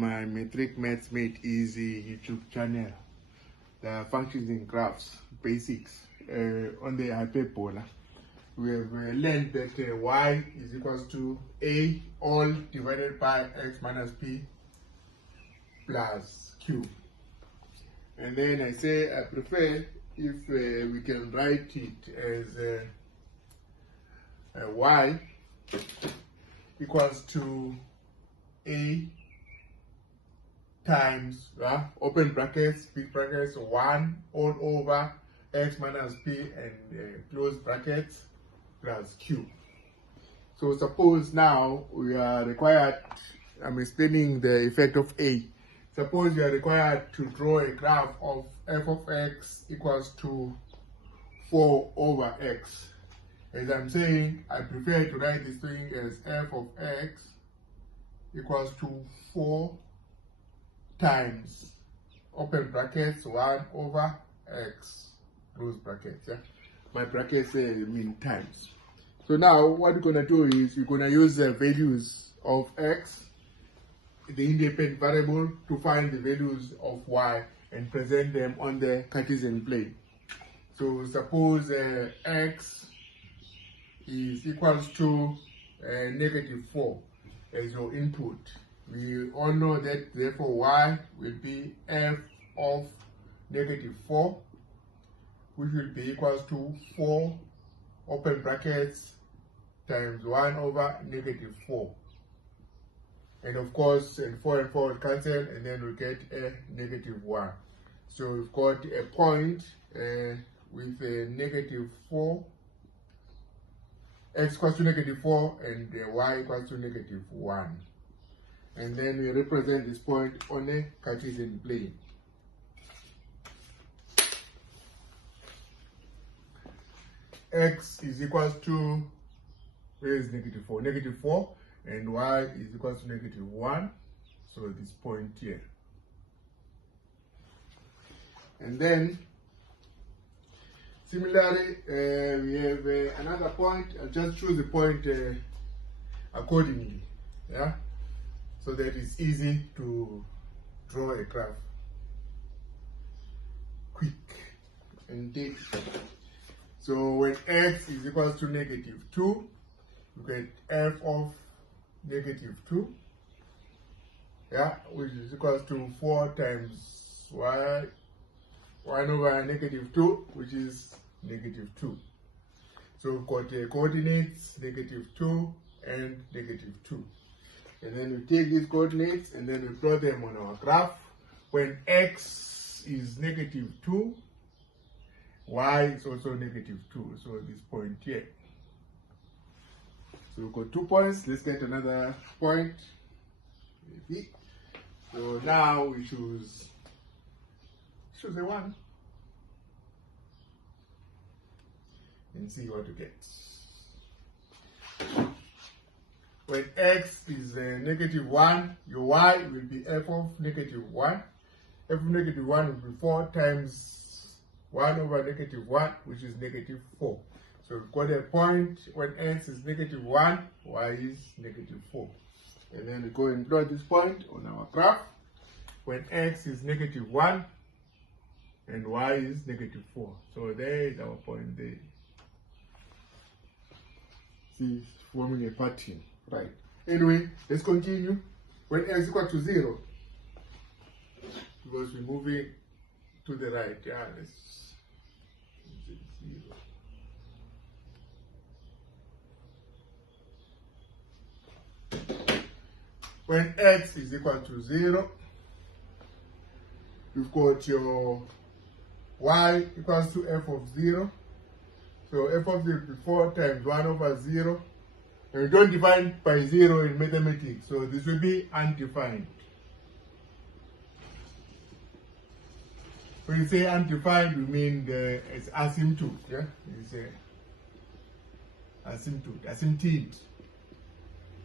my metric maths made easy YouTube channel. The functions in graphs basics on the hyperbola. We have learned that y is equals to a all divided by x minus p plus q. And then I say I prefer if we can write it as y equals to a times open brackets, big brackets, 1 all over x minus p and close brackets plus q. So suppose now we are required, I'm explaining the effect of a. Suppose you are required to draw a graph of f of x equals to 4 over x. As I'm saying, I prefer to write this thing as f of x equals to 4 times open brackets 1 over x close brackets. My brackets mean times. So now what we're gonna do is we're gonna use the values of x, the independent variable, to find the values of y and present them on the Cartesian plane. So suppose x is equals to -4 as your input. We all know that therefore y will be f of -4, which will be equals to 4 open brackets times 1 over -4. And of course, and 4 will cancel, and then we get a -1. So we've got a point with a -4, x equals to -4, and y equals to -1. And then we represent this point on a Cartesian plane. X is equals to, where is -4? -4, and y is equals to -1. So this point here. And then similarly, we have another point. I'll just choose the point accordingly, so that it's easy to draw a graph quick and take. So when x is equals to -2, you get f of -2, which is equals to 4 times y, 1 over -2, which is -2. So we've got coordinates -2 and -2. And then we take these coordinates and then we plot them on our graph. When x is -2, y is also -2. So this point here. So we've got 2 points. Let's get another point. So now we choose a 1 and see what we get. When x is -1, your y will be f of -1. F of -1 will be 4 times 1 over -1, which is -4. So we've got a point when x is -1, y is -4. And then we go and plot this point on our graph when x is -1 and y is -4. So there is our point there. See, forming a pattern. Right. Anyway, let's continue. When x equals to 0, because we're moving to the right. Let's 0. When x is equal to 0, you've got your y equals to f of 0. So f of 0 will be 4 times 1 over 0. And we don't define by 0 in mathematics, so this will be undefined. When you say undefined, we mean it's asymptote. It's asymptote.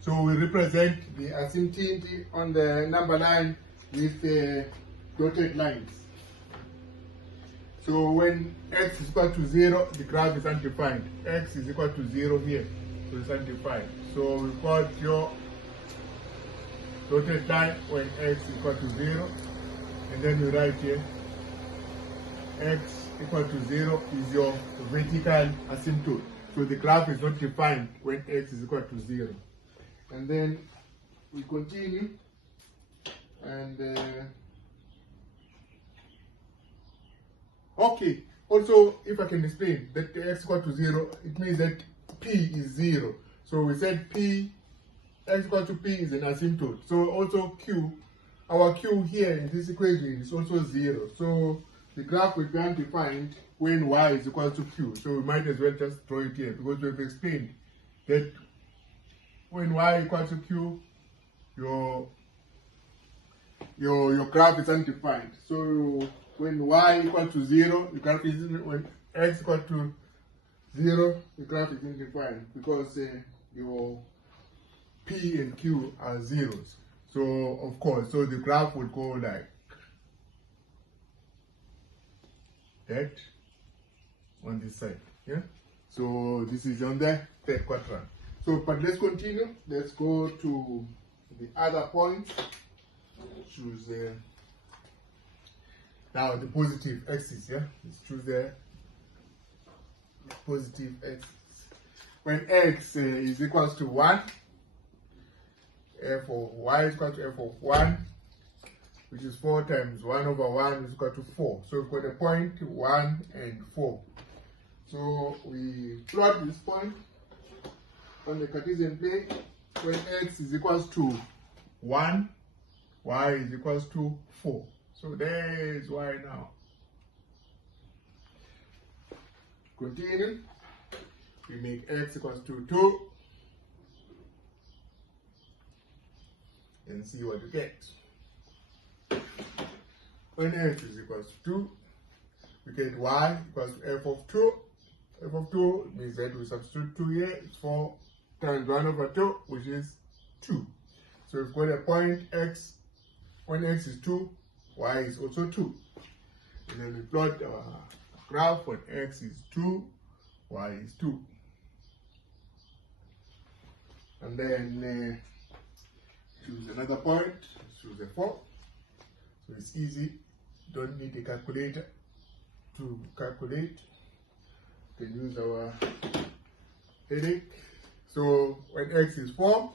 So we represent the asymptote on the number line with dotted lines. So when x is equal to 0, the graph is undefined. X is equal to 0 here, so it's undefined. So we've got your dotted line when x equal to 0, and then you write here x equal to 0 is your vertical asymptote. So the graph is not defined when x is equal to 0. And then we continue, and okay, also if I can explain that x equal to 0, it means that p is 0. So we said p, x equal to p is an asymptote. So also q, our q here in this equation is also 0. So the graph will be undefined when y is equal to q. So we might as well just draw it here, because we've explained that when y equal to q, your graph is undefined. So when y equal to 0, the graph is, when x equal to 0, the graph is undefined, because your p and q are zeros. So of course, so the graph would go like that on this side. Yeah. So this is on the third quadrant. So, but let's continue. Let's go to the other point. Choose now the positive axis. Yeah. Let's choose the positive axis. When x is equals to 1, f of y is equal to f of 1, which is 4 times 1 over 1 is equal to 4. So we've got a point 1 and 4. So we plot this point on the Cartesian plane when x is equals to 1, y is equals to 4. So there is y now. Continue. We make x equals to 2 and see what we get. When x is equals to 2, we get y equals to f of 2. F of 2 means that we substitute 2 here. It's 4 times 1 over 2, which is 2. So we've got a point x. When x is 2, y is also 2. And then we plot our graph when x is 2, y is 2. And then choose another point, choose a 4. So it's easy, don't need a calculator to calculate. We can use our headache. So when x is 4,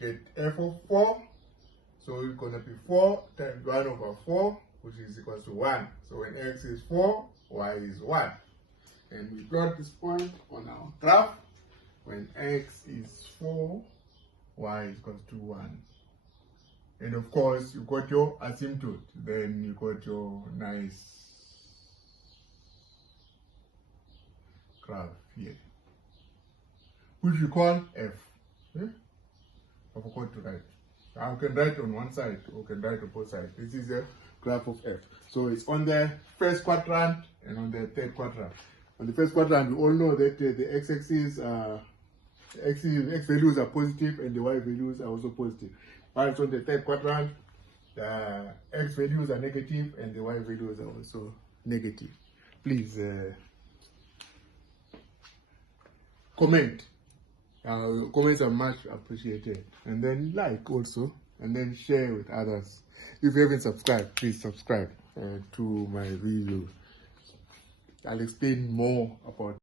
get f of 4. So it's going to be 4 times 1 over 4, which is equal to 1. So when x is 4, y is 1. And we plot this point on our graph. When x is 4, y is equal to 1. And of course, you got your asymptote. Then you got your nice graph here, which we call f. Yeah? I forgot to write. I can write on one side, or can write on both sides. This is a graph of f. So it's on the first quadrant and on the third quadrant. On the first quadrant, we all know that the x-axis, x values are positive and the y values are also positive. While on the third quadrant, the x values are negative and the y values are also negative. Please comment. Comments are much appreciated. And then like also, and then share with others. If you haven't subscribed, please subscribe to my videos. I'll explain more about